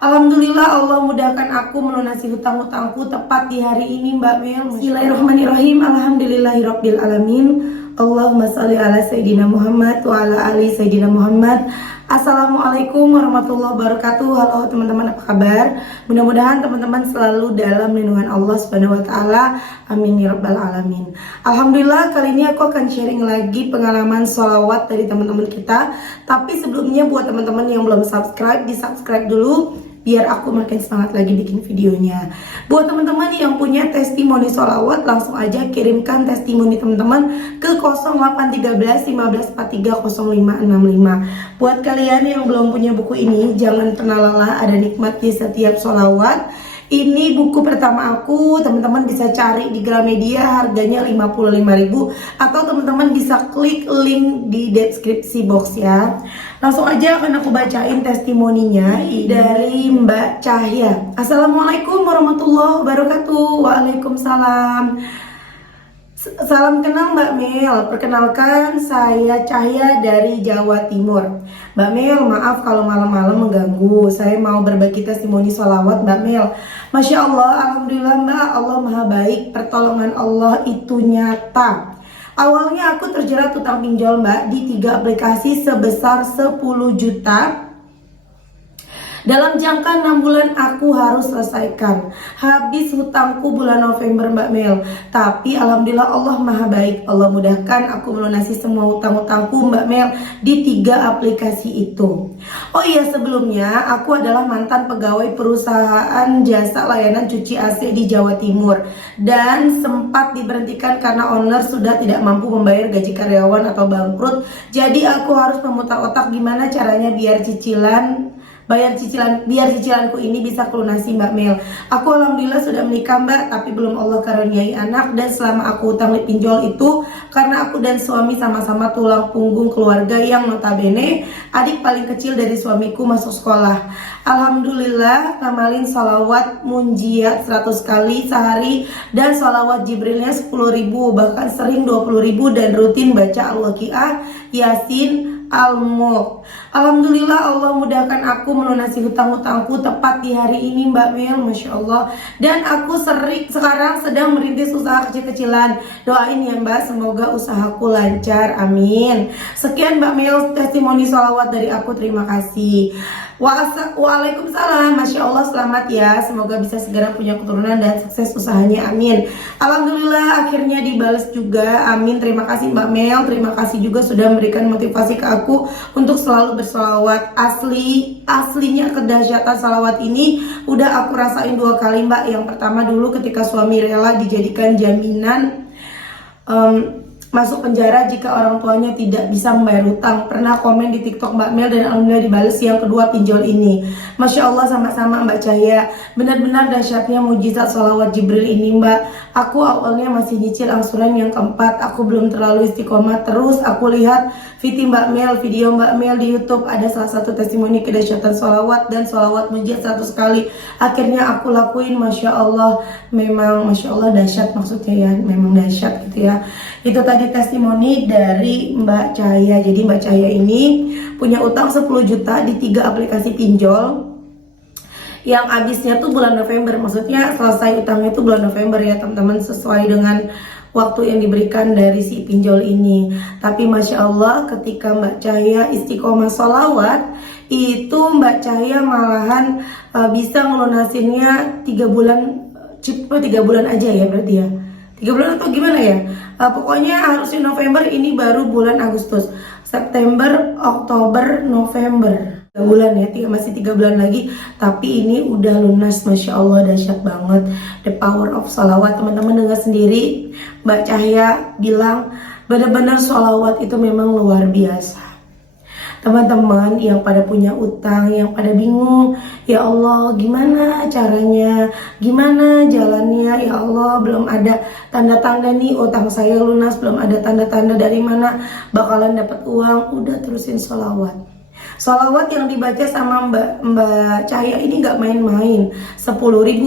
Alhamdulillah Allah mudahkan aku melunasi hutang-hutangku tepat di hari ini Mbak Mel. Bismillahirrahmanirrahim. Alhamdulillahirabbil alamin. Allahumma shalli ala sayyidina Muhammad wa ala ali sayyidina Muhammad. Assalamualaikum warahmatullahi wabarakatuh. Halo teman-teman, apa kabar? Mudah-mudahan teman-teman selalu dalam lindungan Allah Subhanahu wa taala. Amin ya rabbal alamin. Alhamdulillah, kali ini aku akan sharing lagi pengalaman sholawat dari teman-teman kita. Tapi sebelumnya buat teman-teman yang belum subscribe, di-subscribe dulu biar aku makin semangat lagi bikin videonya. Buat teman-teman yang punya testimoni sholawat, langsung aja kirimkan testimoni teman-teman ke 0813 1543 0565. Buat kalian yang belum punya buku ini, jangan pernah lelah, ada nikmat di setiap sholawat. Ini buku pertama aku, teman-teman bisa cari di Gramedia, harganya 55.000, atau teman-teman bisa klik link di deskripsi box ya. Langsung aja akan aku bacain testimoninya dari Mbak Cahya. Assalamualaikum warahmatullahi wabarakatuh. Waalaikumsalam. Salam kenal Mbak Mel, perkenalkan saya Cahya dari Jawa Timur. Mbak Mel, maaf kalau malam-malam mengganggu. Saya mau berbagi testimoni sholawat Mbak Mel. Masya Allah, Alhamdulillah Mbak, Allah maha baik, pertolongan Allah itu nyata. Awalnya aku terjerat utang pinjol Mbak di 3 aplikasi sebesar 10 juta. Dalam jangka 6 bulan aku harus selesaikan. Habis hutangku bulan November Mbak Mel. Tapi alhamdulillah Allah maha baik, Allah mudahkan aku melunasi semua hutang-hutangku Mbak Mel di 3 aplikasi itu. Oh iya, sebelumnya aku adalah mantan pegawai perusahaan jasa layanan cuci AC di Jawa Timur, dan sempat diberhentikan karena owner sudah tidak mampu membayar gaji karyawan atau bangkrut. Jadi aku harus memutar otak gimana caranya biar cicilanku ini bisa kelunasi Mbak Mel. Aku alhamdulillah sudah menikah Mbak, tapi belum Allah karuniai anak. Dan selama aku utang pinjol itu karena aku dan suami sama-sama tulang punggung keluarga, yang notabene adik paling kecil dari suamiku masuk sekolah. Alhamdulillah ngamalin sholawat munjiat 100 kali sehari, dan sholawat Jibrilnya 10.000, bahkan sering 20.000, dan rutin baca Al-Waqiah, Yasin, Al-Mulk. Alhamdulillah Allah mudahkan aku melunasi hutang-hutangku tepat di hari ini Mbak Mel, Masya Allah. Dan aku sekarang sedang merintis usaha kecil-kecilan. Doain ya Mbak, semoga usahaku lancar, amin. Sekian Mbak Mel testimoni sholawat dari aku, terima kasih. Waalaikumsalam. Masya Allah, selamat ya, semoga bisa segera punya keturunan dan sukses usahanya, amin. Alhamdulillah akhirnya dibales juga, amin. Terima kasih Mbak Mel, terima kasih juga sudah memberikan motivasi ke aku untuk selalu bersolawat. Aslinya kedahsyatan salawat ini udah aku rasain 2 kali Mbak. Yang pertama dulu ketika suami rela dijadikan jaminan masuk penjara jika orang tuanya tidak bisa membayar hutang. Pernah komen di TikTok Mbak Mel dan alhamdulillah dibales yang kedua pinjol ini. Masya Allah, sama-sama Mbak Cahya. Benar-benar dahsyatnya mujizat sholawat Jibril ini Mbak. Aku awalnya masih nyicil angsuran yang keempat. Aku belum terlalu istiqomah. Terus aku lihat video Mbak Mel di YouTube. Ada salah satu testimoni kedahsyatan sholawat dan sholawat mujizat 100 kali. Akhirnya aku lakuin. Masya Allah, memang Masya Allah dahsyat, maksudnya ya, memang dahsyat gitu ya. Itu tadi testimoni dari Mbak Cahaya. Jadi Mbak Cahaya ini punya utang 10 juta di 3 aplikasi pinjol, yang habisnya tuh bulan November. Maksudnya selesai utangnya itu bulan November ya teman-teman, sesuai dengan waktu yang diberikan dari si pinjol ini. Tapi Masya Allah, ketika Mbak Cahaya istiqomah sholawat, itu Mbak Cahaya malahan bisa ngelunasinnya 3 bulan, 3 bulan aja ya berarti ya. 3 bulan atau gimana ya? Pokoknya harusnya November, ini baru bulan Agustus, September, Oktober, November. 3 bulan ya, masih 3 bulan lagi. Tapi ini udah lunas, Masya Allah, dahsyat banget. The power of sholawat, teman-teman dengar sendiri. Mbak Cahya bilang benar-benar sholawat itu memang luar biasa. Teman-teman yang pada punya utang, yang pada bingung, ya Allah gimana caranya, gimana jalannya, ya Allah belum ada tanda-tanda nih utang saya lunas, belum ada tanda-tanda dari mana bakalan dapat uang. Udah terusin sholawat. Sholawat yang dibaca sama Mbak Cahya ini gak main-main. 10.000,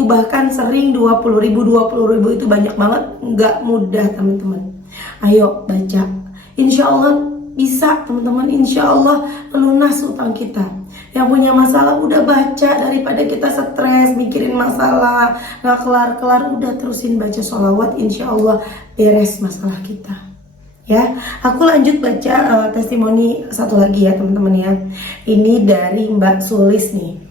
bahkan sering 20.000 itu banyak banget. Gak mudah teman-teman. Ayo baca, insya Allah bisa teman-teman, insya Allah melunas utang kita. Yang punya masalah udah baca, daripada kita stres mikirin masalah nggak kelar-kelar, udah terusin baca sholawat, insya Allah beres masalah kita. Ya, aku lanjut baca testimoni satu lagi ya teman-teman ya. Ini dari Mbak Sulis nih.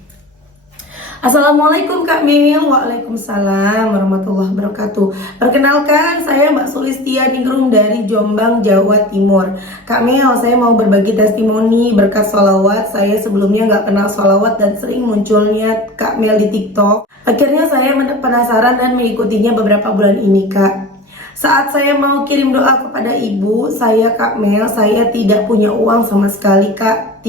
Assalamualaikum Kak Mil. Waalaikumsalam warahmatullahi wabarakatuh. Perkenalkan, saya Mbak Sulistia Ningrum dari Jombang, Jawa Timur. Kak Mil, saya mau berbagi testimoni berkat sholawat. Saya sebelumnya nggak kenal sholawat dan sering munculnya Kak Mil di TikTok. Akhirnya saya penasaran dan mengikutinya beberapa bulan ini Kak. Saat saya mau kirim doa kepada ibu saya Kak Mel, saya tidak punya uang sama sekali Kak.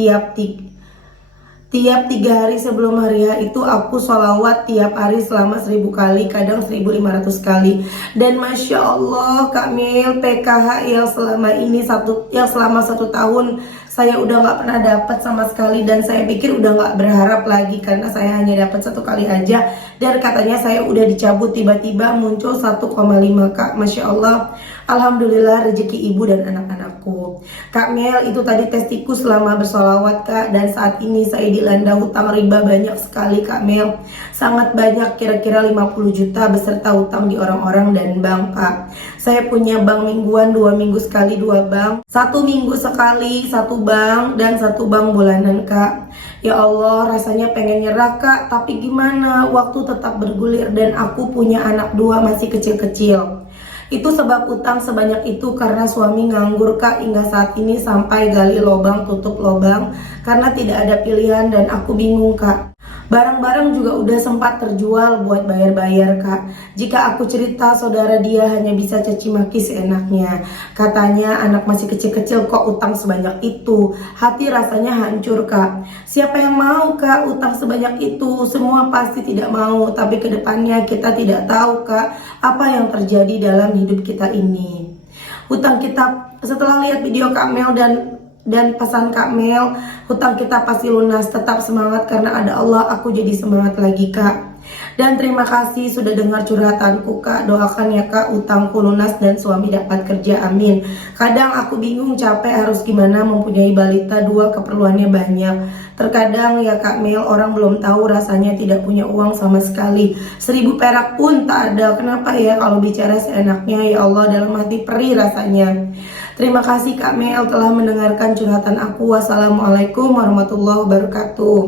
Tiap 3 hari sebelum hari H itu aku sholawat tiap hari selama 1000 kali, kadang 1500 kali. Dan Masya Allah Kak Mil, PKH yang selama 1 tahun saya udah nggak pernah dapat sama sekali, dan saya pikir udah nggak berharap lagi karena saya hanya dapat 1 kali aja, dan katanya saya udah dicabut, tiba-tiba muncul 1,5 Kak. Masya Allah, alhamdulillah rezeki ibu dan anak-anakku. Kak Mel, itu tadi testiku selama bersolawat Kak, dan saat ini saya dilanda hutang riba banyak sekali Kak Mel, sangat banyak, kira-kira 50 juta beserta hutang di orang-orang dan bank Kak. Saya punya bank mingguan, 2 minggu sekali 2 bank, 1 minggu sekali 1 bank, dan 1 bank bulanan Kak. Ya Allah, rasanya pengen nyerah Kak, tapi gimana, waktu tetap bergulir dan aku punya anak 2 masih kecil-kecil. Itu sebab utang sebanyak itu karena suami nganggur Kak, hingga saat ini sampai gali lubang tutup lubang karena tidak ada pilihan, dan aku bingung Kak. Barang-barang juga udah sempat terjual buat bayar-bayar Kak. Jika aku cerita, saudara dia hanya bisa caci maki seenaknya. Katanya anak masih kecil-kecil kok utang sebanyak itu. Hati rasanya hancur Kak. Siapa yang mau Kak utang sebanyak itu? Semua pasti tidak mau, tapi kedepannya kita tidak tahu Kak apa yang terjadi dalam hidup kita ini. Hutang kita, setelah lihat video Kak Mel dan pesan Kak Mel, hutang kita pasti lunas. Tetap semangat karena ada Allah. Aku jadi semangat lagi Kak. Dan terima kasih sudah dengar curhatanku Kak. Doakan ya Kak utangku lunas dan suami dapat kerja, amin. Kadang aku bingung, capek, harus gimana mempunyai balita 2, keperluannya banyak. Terkadang ya Kak Mel, orang belum tahu rasanya tidak punya uang sama sekali. 1000 perak pun tak ada. Kenapa ya kalau bicara seenaknya? Ya Allah, dalam hati perih rasanya. Terima kasih Kak Mel telah mendengarkan curhatan aku. Wassalamualaikum warahmatullahi wabarakatuh.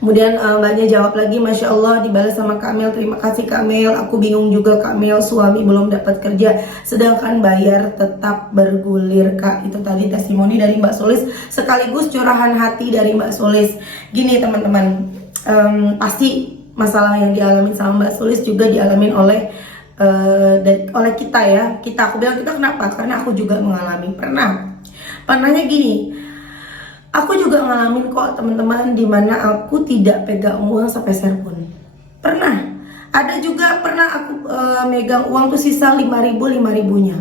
Kemudian mbaknya jawab lagi, Masya Allah, dibalas sama Kak Mel. Terima kasih Kak Mel, aku bingung juga Kak Mel, suami belum dapat kerja sedangkan bayar tetap bergulir Kak. Itu tadi testimoni dari Mbak Sulis, sekaligus curahan hati dari Mbak Sulis. Gini teman-teman, pasti masalah yang dialami sama Mbak Sulis juga dialamin oleh kita ya. Aku bilang kita kenapa? Karena aku juga mengalami. Pernahnya gini, aku juga ngalamin kok teman-teman, dimana aku tidak pegang uang sepeser pun. Ada juga pernah aku megang uang tuh sisa 5.000-nya.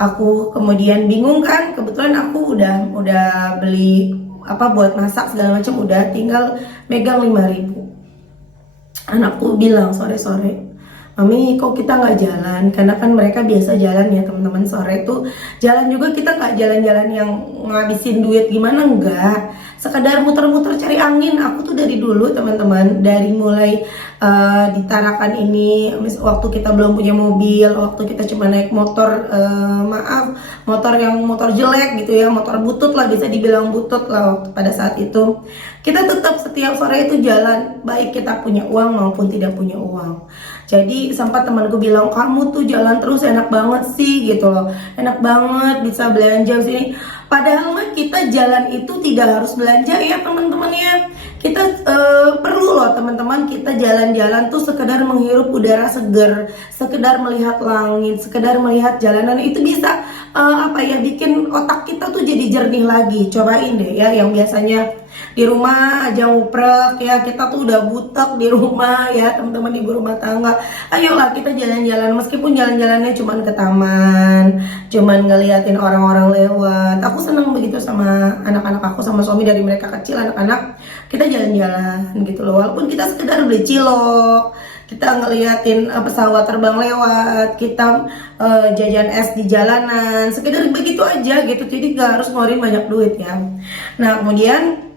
Aku kemudian bingung kan, kebetulan aku udah beli apa buat masak segala macam, udah tinggal megang 5.000. Anakku bilang sore-sore, Mami kok kita nggak jalan? Karena kan mereka biasa jalan ya teman-teman, sore tuh jalan juga, kita nggak jalan-jalan yang ngabisin duit gimana, enggak, sekedar muter-muter cari angin. Aku tuh dari dulu teman-teman, dari mulai di Tarakan ini, waktu kita belum punya mobil, waktu kita cuma naik motor, motor jelek gitu ya, motor butut lah, bisa dibilang butut lah waktu pada saat itu. Kita tetap setiap sore itu jalan, baik kita punya uang maupun tidak punya uang. Jadi sempat temanku bilang, kamu tuh jalan terus enak banget sih gitu loh, enak banget bisa belanja sini. Padahal mah kita jalan itu tidak harus belanja ya teman-teman ya. Kita perlu loh teman-teman, kita jalan-jalan tuh sekedar menghirup udara segar, sekedar melihat langit, sekedar melihat jalanan, itu bisa bikin otak kita tuh jadi jernih lagi. Cobain deh ya, yang biasanya di rumah aja nguprek ya, kita tuh udah butek di rumah ya teman-teman, ibu rumah tangga. Ayolah kita jalan-jalan, meskipun jalan-jalannya cuman ke taman, cuman ngeliatin orang-orang lewat. Aku seneng begitu sama anak-anak aku, sama suami, dari mereka kecil anak-anak kita jalan-jalan gitu loh. Walaupun kita sekedar beli cilok, kita ngeliatin pesawat terbang lewat, kita jajan es di jalanan, sekedar begitu aja gitu. Jadi gak harus ngeluarin banyak duit ya. Nah kemudian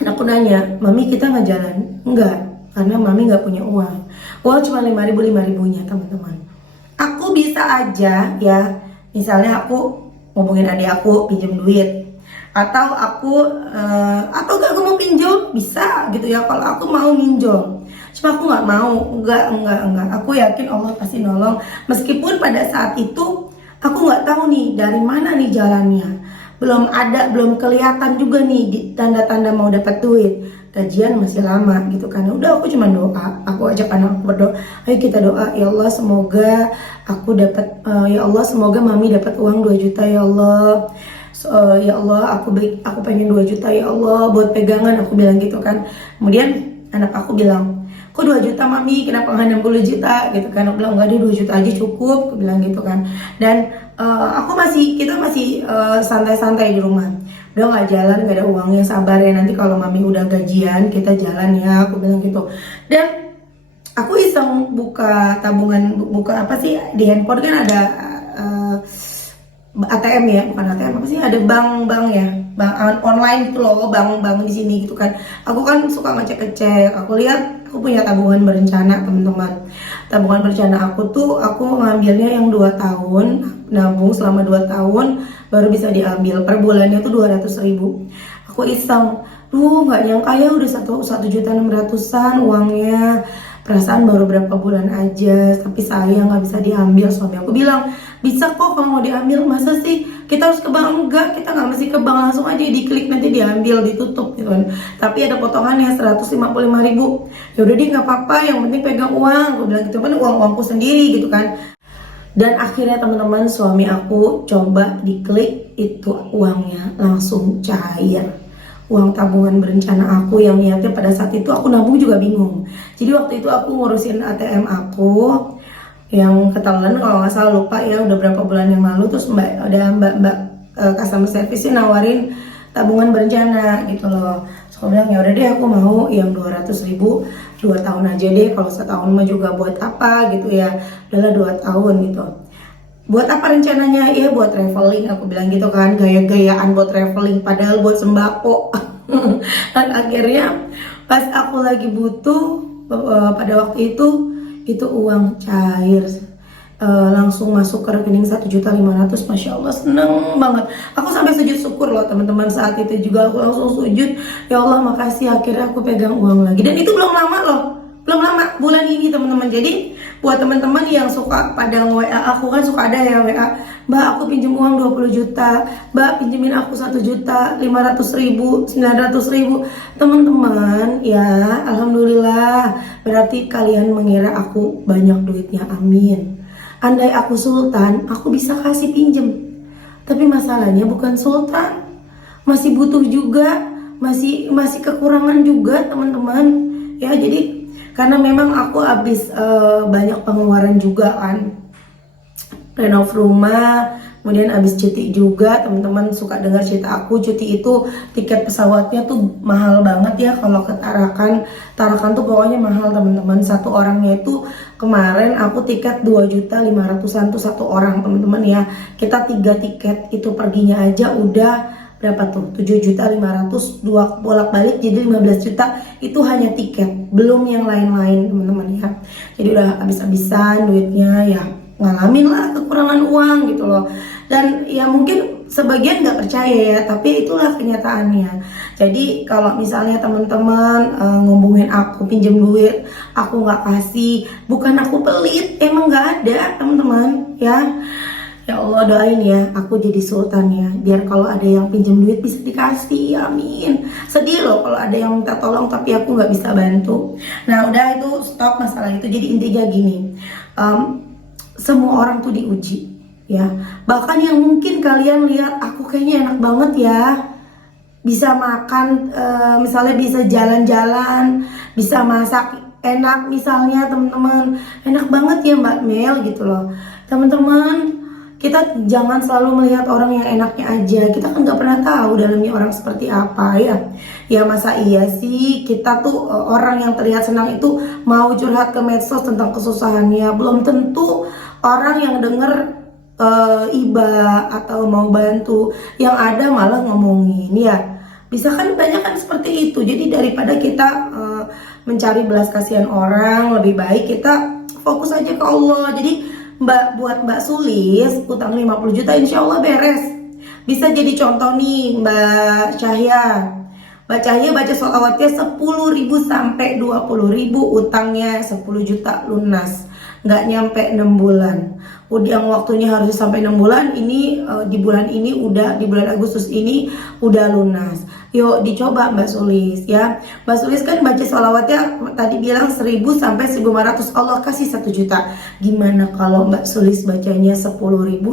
Dan aku nanya, mami kita nggak jalan? Enggak, karena mami nggak punya uang. Uang cuma 5.000 teman-teman. Aku bisa aja ya, misalnya aku ngomongin adik aku pinjam duit, atau atau gak aku mau pinjam bisa gitu ya, kalau aku mau minjol. Cuma aku nggak mau, enggak. Aku yakin Allah pasti nolong. Meskipun pada saat itu aku nggak tahu nih dari mana nih jalannya, belum kelihatan juga nih tanda-tanda mau dapat duit, gajian masih lama gitu kan. Udah aku cuma doa, aku ajak anak aku berdoa, ayo kita doa, ya Allah semoga aku dapat, ya Allah semoga mami dapat uang 2 juta ya Allah. Ya Allah aku pengen 2 juta ya Allah buat pegangan, aku bilang gitu kan. Kemudian anak aku bilang, kok 2 juta mami, kenapa nggak 60 juta gitu kan. Aku bilang enggak deh, 2 juta aja cukup, aku bilang gitu kan. Dan kita masih santai-santai di rumah, udah nggak jalan, nggak ada uangnya, sabar ya, nanti kalau mami udah gajian kita jalan ya, aku bilang gitu. Dan aku iseng buka tabungan, buka apa sih di handphone kan ada ATM ya, bukan ATM apa sih, ada bank ya, bank online gitu loh, bank di sini gitu kan. Aku kan suka ngecek-ngecek, aku lihat aku punya tabungan berencana teman-teman. Tabungan berencana aku tuh aku ngambilnya yang 2 tahun, nabung selama 2 tahun baru bisa diambil, per bulannya tuh 200.000. Aku iseng, nggak nyangka ya udah 1.600.000-an uangnya. Perasaan baru berapa bulan aja, tapi sayang nggak bisa diambil. Suami aku bilang, bisa kok kalau mau diambil, masa sih kita harus ke bank? Enggak, kita nggak mesti ke bank, langsung aja diklik nanti diambil, ditutup gitu kan. Tapi ada potongannya 155.000. Ya udah deh nggak apa-apa, yang penting pegang uang, aku bilang gitu kan, uangku sendiri gitu kan. Dan akhirnya teman-teman, suami aku coba diklik, itu uangnya langsung cair. Uang tabungan berencana aku yang niatnya pada saat itu aku nabung juga bingung. Jadi waktu itu aku ngurusin ATM aku yang ketahuan kalau nggak salah, lupa ya udah berapa bulan yang lalu. Terus mbak customer service nawarin tabungan berencana gitu loh. Terus aku bilang ya udah deh, aku mau yang 200.000 2 tahun aja deh, kalau setahun mah juga buat apa gitu ya, udahlah 2 tahun gitu. Buat apa rencananya? Ya buat traveling, aku bilang gitu kan, gaya-gayaan buat traveling, padahal buat sembako. Dan akhirnya pas aku lagi butuh, pada waktu itu uang cair, langsung masuk ke rekening 1.500.000. Masya Allah, seneng banget. Aku sampai sujud syukur loh teman-teman, saat itu juga aku langsung sujud, ya Allah makasih, akhirnya aku pegang uang lagi. Dan itu belum lama loh, belum lama, bulan ini teman-teman. Jadi buat teman-teman yang suka pada WA aku, kan suka ada ya WA, Mbak aku pinjem uang 20 juta, Mbak pinjemin aku 1.500.000, 900.000. Teman-teman ya, alhamdulillah, berarti kalian mengira aku banyak duitnya, amin. Andai aku sultan, aku bisa kasih pinjem. Tapi masalahnya bukan sultan, masih butuh juga, masih kekurangan juga teman-teman. Ya jadi karena memang aku habis banyak pengeluaran juga kan, renov rumah, kemudian habis cuti juga. Teman-teman suka dengar cerita aku, cuti itu tiket pesawatnya tuh mahal banget ya kalau ke Tarakan. Tarakan tuh pokoknya mahal teman-teman. Satu orangnya itu kemarin aku tiket 2.500.000-an tuh satu orang teman-teman ya. Kita 3 tiket itu perginya aja udah berapa tuh, 7.500.000, 2 bolak-balik jadi 15 juta. Itu hanya tiket, belum yang lain-lain teman-teman ya. Jadi udah habis-habisan duitnya ya, ngalamin lah kekurangan uang gitu loh. Dan ya mungkin sebagian nggak percaya ya, tapi itulah kenyataannya. Jadi kalau misalnya teman-teman ngomongin aku pinjam duit, aku nggak kasih, bukan aku pelit, emang nggak ada teman-teman ya. Ya Allah, doain ya aku jadi sultan ya, biar kalau ada yang pinjam duit bisa dikasih, amin. Sedih loh kalau ada yang minta tolong tapi aku nggak bisa bantu. Nah udah, itu stop masalah itu. Jadi intinya gini, semua orang tuh diuji ya. Bahkan yang mungkin kalian lihat aku kayaknya enak banget ya, bisa makan, misalnya bisa jalan-jalan, bisa masak enak misalnya teman-teman, enak banget ya Mbak Mel gitu loh teman-teman. Kita jangan selalu melihat orang yang enaknya aja, kita kan nggak pernah tahu dalamnya orang seperti apa ya. Ya masa iya sih kita tuh orang yang terlihat senang itu mau curhat ke medsos tentang kesusahannya? Belum tentu orang yang denger iba atau mau bantu, yang ada malah ngomongin ya. Bisa kan banyak kan seperti itu. Jadi daripada kita mencari belas kasihan orang, lebih baik kita fokus aja ke Allah. Jadi buat Mbak Sulis utang 50 juta insya Allah beres. Bisa jadi contoh nih Mbak Cahya. Mbak Cahya baca sholawatnya 10.000 sampai 20.000, utangnya 10 juta lunas. Nggak nyampe 6 bulan. Yang waktunya harus sampai 6 bulan, ini di bulan ini udah, di bulan Agustus ini udah lunas. Yuk dicoba Mbak Sulis ya. Mbak Sulis kan baca sholawatnya tadi bilang 1.000 sampai 1.500, Allah kasih 1 juta. Gimana kalau Mbak Sulis bacanya 10.000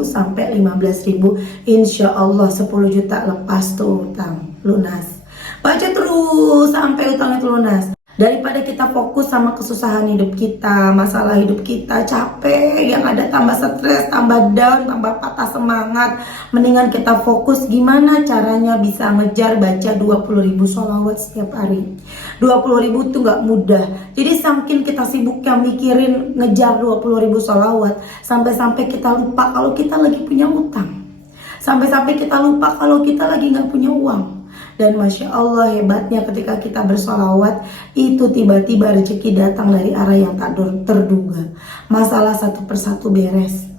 sampai 15.000, insya Allah 10 juta lepas tuh utang lunas. Baca terus sampai utang itu lunas. Daripada kita fokus sama kesusahan hidup kita, masalah hidup kita, capek, yang ada tambah stres, tambah down, tambah patah semangat. Mendingan kita fokus gimana caranya bisa ngejar baca 20.000 sholawat setiap hari. 20.000 itu gak mudah. Jadi saking kita sibuknya mikirin ngejar 20.000 sholawat, sampai-sampai kita lupa kalau kita lagi punya utang. Sampai-sampai kita lupa kalau kita lagi gak punya uang. Dan Masya Allah hebatnya ketika kita bersolawat, itu tiba-tiba rezeki datang dari arah yang tak terduga. Masalah satu persatu beres.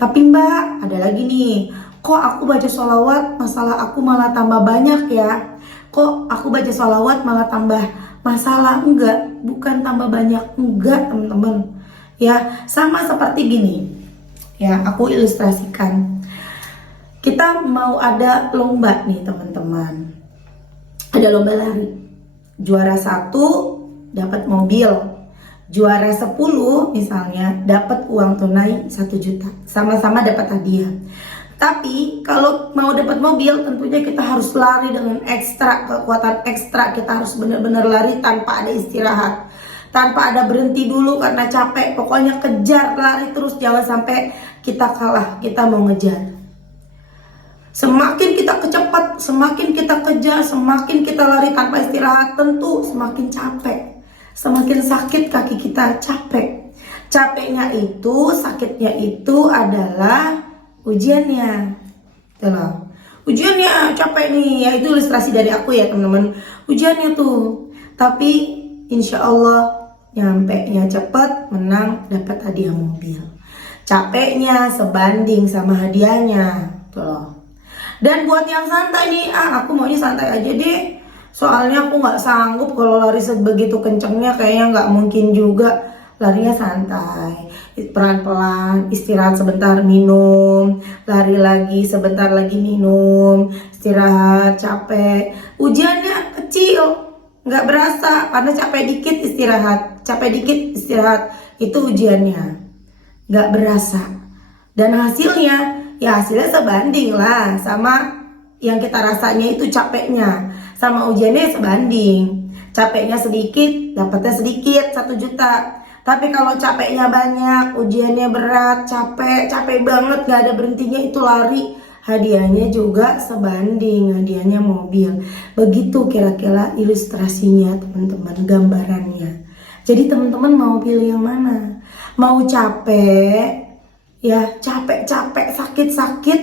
Tapi Mbak, ada lagi nih, kok aku baca solawat masalah aku malah tambah banyak ya? Kok aku baca solawat malah tambah masalah? Enggak, bukan tambah banyak, enggak teman-teman. Ya, sama seperti gini. Ya, aku ilustrasikan. Kita mau ada lomba nih teman-teman. Ada lomba lari, juara 1 dapat mobil, juara 10 misalnya dapat uang tunai 1 juta, sama-sama dapat hadiah. Tapi kalau mau dapat mobil tentunya kita harus lari dengan ekstra, kekuatan ekstra. Kita harus benar-benar lari tanpa ada istirahat, tanpa ada berhenti dulu karena capek. Pokoknya kejar, lari terus, jangan sampai kita kalah. Kita mau ngejar. Semakin kita kecepat, semakin kita kejar, semakin kita lari tanpa istirahat, tentu semakin capek. Semakin sakit kaki kita, capek. Capeknya itu, sakitnya itu adalah ujiannya. Itulah. Ujiannya capek nih, ya itu ilustrasi dari aku ya teman-teman. Ujiannya tuh. Tapi insya Allah nyampe-nya cepat, menang, dapat hadiah mobil. Capeknya sebanding sama hadiahnya. Tuh loh. Dan buat yang santai nih, aku maunya santai aja deh. Soalnya aku nggak sanggup kalau lari sebegitu kencengnya, kayaknya nggak mungkin juga. Larinya santai, pelan-pelan, istirahat sebentar, minum, lari lagi, sebentar lagi minum, istirahat, capek. Ujiannya kecil, nggak berasa karena capek dikit istirahat, capek dikit istirahat. Itu ujiannya, nggak berasa. Dan hasilnya, ya hasilnya sebanding lah sama yang kita rasanya itu capeknya, sama ujiannya sebanding. Capeknya sedikit, dapatnya sedikit, 1 juta. Tapi kalau capeknya banyak, ujiannya berat, capek banget, gak ada berhentinya itu lari, hadiahnya juga sebanding, hadiahnya mobil. Begitu kira-kira ilustrasinya teman-teman, gambarannya. Jadi teman-teman mau pilih yang mana? Mau capek, ya capek-capek, sakit-sakit,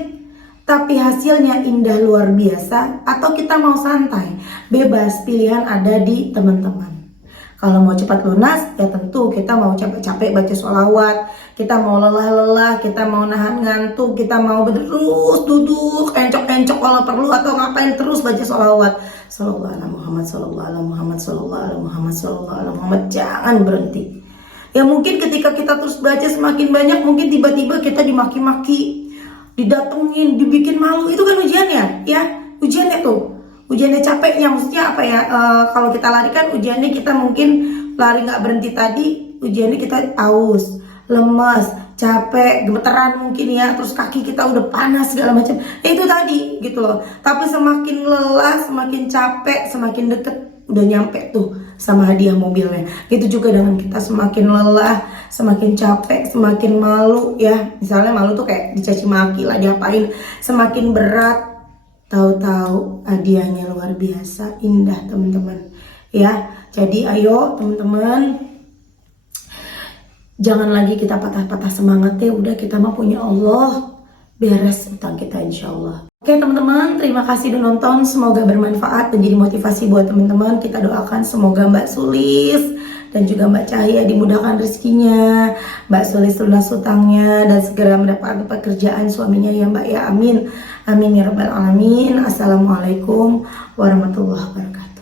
tapi hasilnya indah luar biasa, atau kita mau santai, bebas, pilihan ada di teman-teman. Kalau mau cepat lunas, ya tentu kita mau capek-capek baca sholawat, kita mau lelah-lelah, kita mau nahan ngantuk, kita mau terus duduk, encok-encok kalau perlu, atau ngapain terus baca sholawat. Sallallahu alaihi Muhammad, sallallahu alaihi Muhammad, sallallahu alaihi Muhammad, sallallahu alaihi Muhammad, jangan berhenti. Ya mungkin ketika kita terus baca semakin banyak, mungkin tiba-tiba kita dimaki-maki, didatengin, dibikin malu. Itu kan ujiannya, ya. Ujiannya tuh, ujiannya capeknya. Maksudnya apa ya, kalau kita lari kan ujiannya kita mungkin lari gak berhenti tadi, ujiannya kita aus, lemas, capek, gemeteran mungkin ya. Terus kaki kita udah panas segala macam. Itu tadi gitu loh. Tapi semakin lelah, semakin capek, semakin deket, udah nyampe tuh sama hadiah mobilnya. Gitu juga dengan kita, semakin lelah, semakin capek, semakin malu ya. Misalnya malu tuh kayak dicaci maki lah, diapain, semakin berat, tahu-tahu hadiahnya luar biasa, indah teman-teman. Ya, jadi ayo teman-teman, jangan lagi kita patah-patah semangat ya. Udah, kita mah punya Allah. beres utang kita insya Allah. Oke teman-teman, terima kasih udah nonton. Semoga bermanfaat dan jadi motivasi buat teman-teman. Kita doakan semoga Mbak Sulis dan juga Mbak Cahaya dimudahkan rezekinya, Mbak Sulis lunas hutangnya, dan segera mendapatkan pekerjaan suaminya ya Mbak ya. Amin. Amin ya rabbal alamin. Assalamualaikum warahmatullahi wabarakatuh.